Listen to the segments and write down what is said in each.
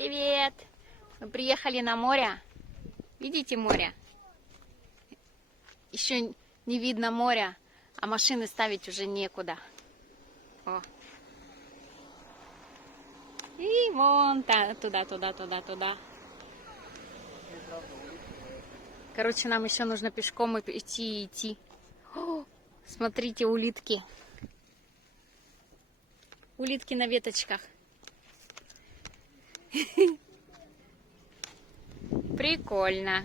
Привет! Мы приехали на море. Видите море? Еще не видно моря, а машины ставить уже некуда. О. И вон туда. Короче, нам еще нужно пешком идти. О, смотрите, улитки. Улитки на веточках. Прикольно.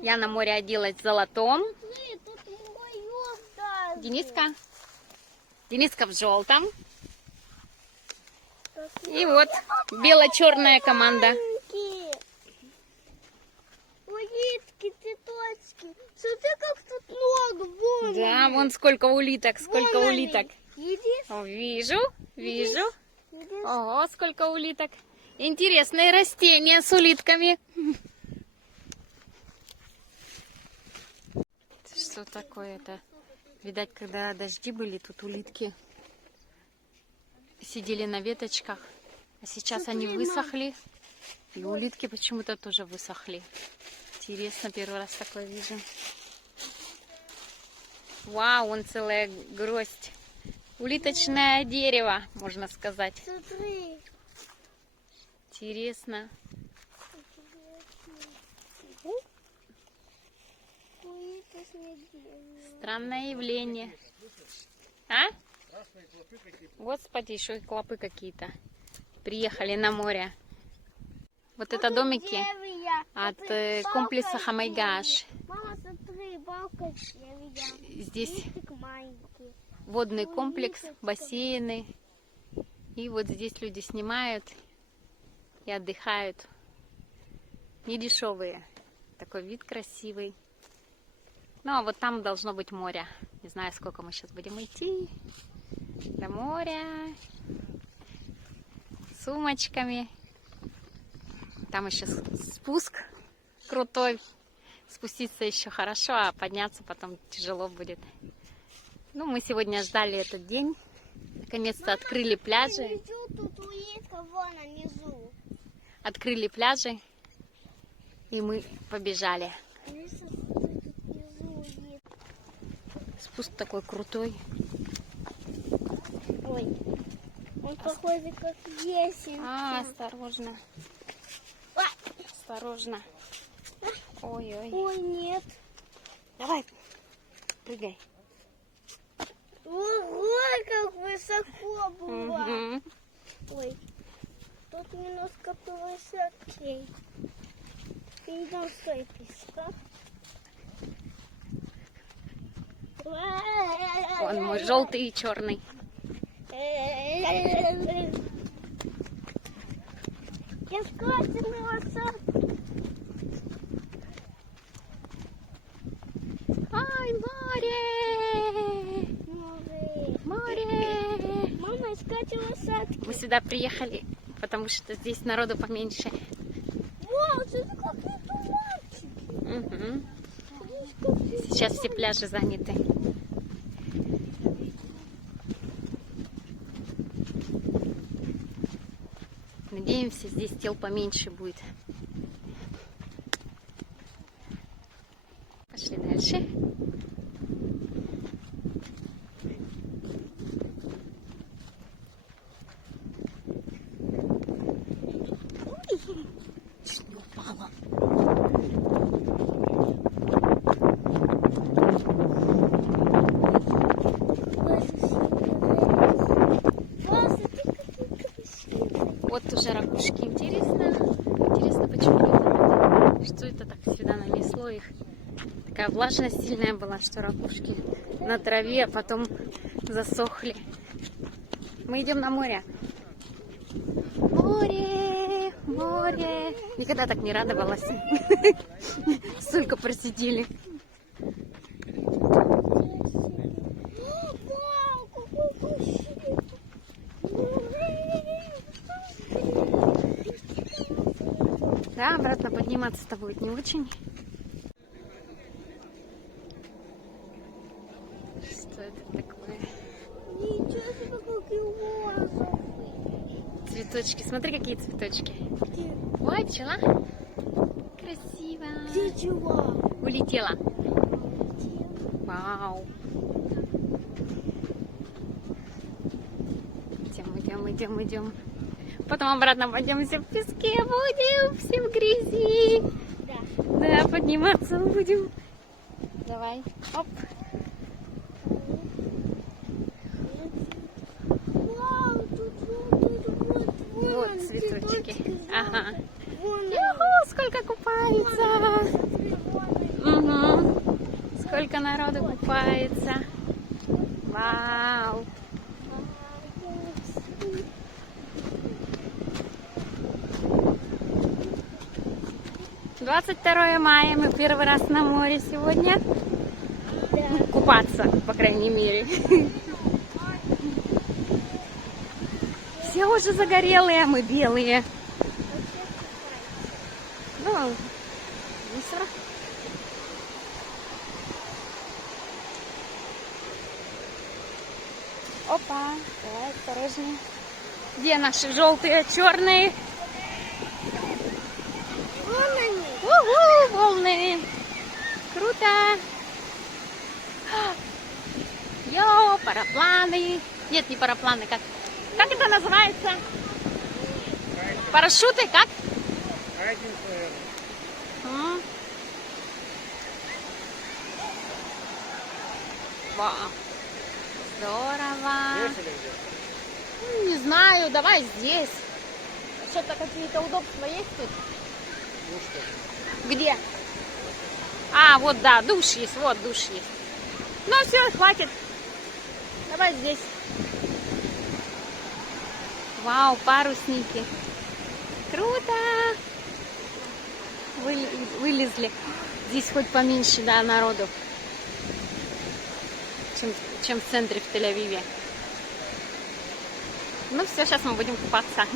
Я на море оделась в золотом. Дениска в желтом. И вот бело-черная команда. Улитки, цветочки. Смотри, как тут много. Вон Да, вон сколько улиток, сколько вон улиток. Видишь? О, вижу. Видишь? Ого, сколько улиток. Интересные растения с улитками. Что такое-то? Видать, когда дожди были, тут улитки сидели на веточках. А сейчас они высохли. И улитки почему-то тоже высохли. Интересно, первый раз такое вижу. Вау, вон целая гроздь. Улиточное дерево, можно сказать. Смотри. Интересно. Странное явление. А? Господи, еще и клопы какие-то. Приехали на море. Вот это домики от комплекса Хамайгаш. Мама, смотри, балка деревья. Здесь Листик маленький. водный комплекс, бассейны. И вот здесь люди снимают и отдыхают. Не дешевые. Такой вид красивый. Ну, а вот там должно быть море. Не знаю, сколько мы сейчас будем идти. До моря. С сумочками. Там еще спуск крутой. Спуститься еще хорошо, а подняться потом тяжело будет. Ну, мы сегодня ждали этот день. Наконец-то открыли пляжи. Внизу тут улитка, вон внизу. Открыли пляжи. И мы побежали. Алиса, смотри, тут внизу улитка. Спуск такой крутой. Ой, он похожий как весенка. Осторожно. Ой. Осторожно. Ой-ой. Ой, нет. Давай, прыгай. Ого, как высоко было. Мгм. Ой, тут немножко повысокей. Идем с той песка. Вон мой желтый и черный. Я скатилась. Ай, море! Море! Мама, я скатилась садки. Мы сюда приехали, потому что здесь народу поменьше. Вау, смотри, какие туманчики. Мгм. Смотри, какие Сейчас все пляжи заняты. Надеемся, здесь тел поменьше будет. Пошли дальше. Ой, чуть не упала. Вот уже ракушки. Интересно, почему летают? Что это так сюда нанесло их? Такая влажность сильная была, что ракушки на траве, а потом засохли. Мы идем на море. Море, море. Никогда так не радовалась. Столько просидели. Вау, какой красивый. Да, обратно подниматься-то будет не очень. Что это такое? Ничего себе, цветочки. Смотри, какие цветочки. Где? Ой, пчела. Красиво. Где чего? Улетела. Вау. Идем. Потом обратно пойдем, все в песке будем, все в грязи. Да. Да, подниматься будем. Давай. Оп. Вау, тут вот Вот цветочки. Ага. Вон Юху, сколько купается. Угу. Сколько народу купается. Вау. 22 мая, мы первый раз на море сегодня. Да. Купаться, по крайней мере. Все уже загорелые, а мы белые. Ну, весело. Опа, давай, осторожнее. Где наши желтые, черные? Вон они. Угу, волны. Круто. Йо, парапланы. Нет, не парапланы, как это называется? Парашюты, как? М. Вау. Здорово. Не знаю, давай здесь. Что-то какие-то удобства есть тут? Где? А, вот да, душ есть, вот душ есть. Ну все, хватит. Давай здесь. Вау, парусники. Круто. Вылезли. Здесь хоть поменьше, да, народу, чем в центре в Тель-Авиве. Ну все, сейчас мы будем купаться.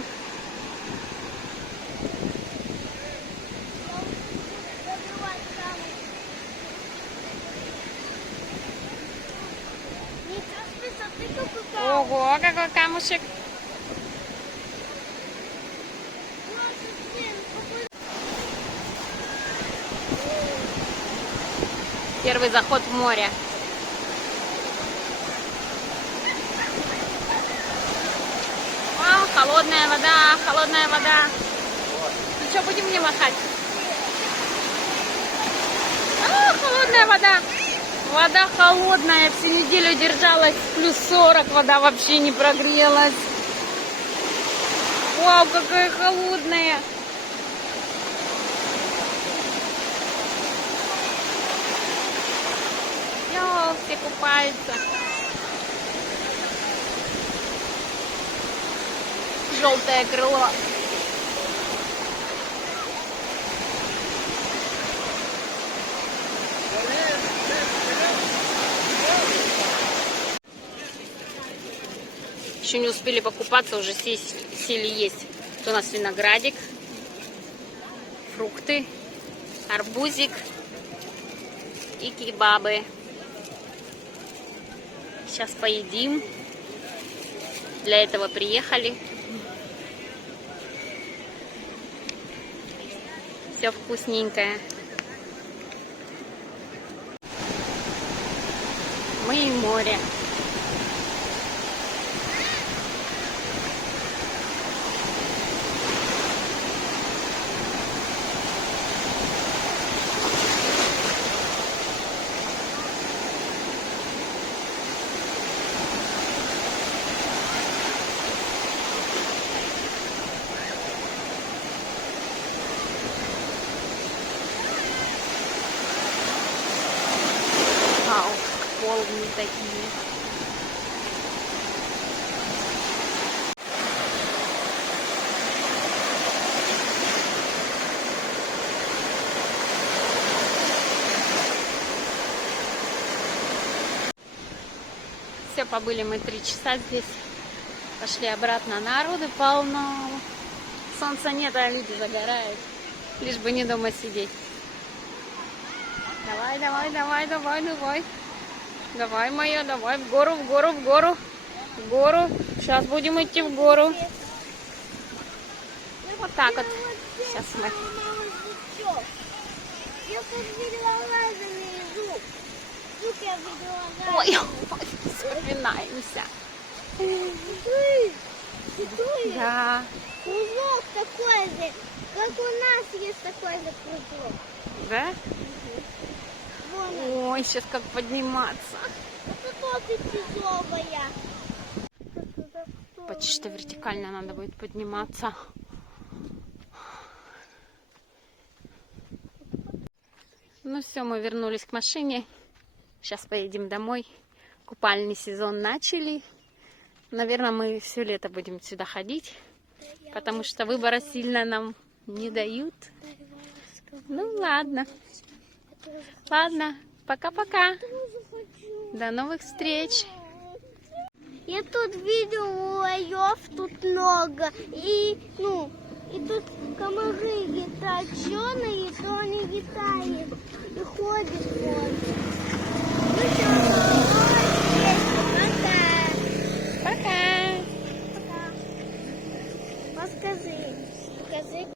Ого, какой камушек. Первый заход в море. О, холодная вода, холодная вода. Ну что, будем мне махать? О, холодная вода. Вода холодная, всю неделю держалась плюс 40, вода вообще не прогрелась. Вау, какая холодная. Йо, все купаются. Желтое крыло. Еще не успели покупаться, уже сели есть. Тут у нас виноградик, фрукты, арбузик и кебабы. Сейчас поедим. Для этого приехали. Все вкусненькое. Мы и море. Вау, волны такие. Все, побыли мы 3 часа здесь. Пошли обратно. Народу полно. Солнца нет, а люди загорают. Лишь бы не дома сидеть. Давай, давай, давай, давай, давай. Давай, моя, давай, в гору, в гору, в гору. В гору. Сейчас будем идти в гору. Вот так вот. Сейчас мы... Я подвела лазерный зуб. Зуб я видела Ой, лазерный. запинаемся. Смотри, Да. кружок такой же, как у нас есть такой же кружок. Да? Вон он. Ой, сейчас как подниматься. Это тоже тяжелая. Почти что вертикально надо будет подниматься. Ну все, мы вернулись к машине. Сейчас поедем домой. Купальный сезон начали. Наверное, мы все лето будем сюда ходить, потому что выбора сильно нам не дают. Ну ладно. Ладно, пока-пока. До новых встреч. Я тут видел лаев, тут много. И тут комары летают черные, то они летают и ходят. Ну все, пока. Пока. Пока. Покажи.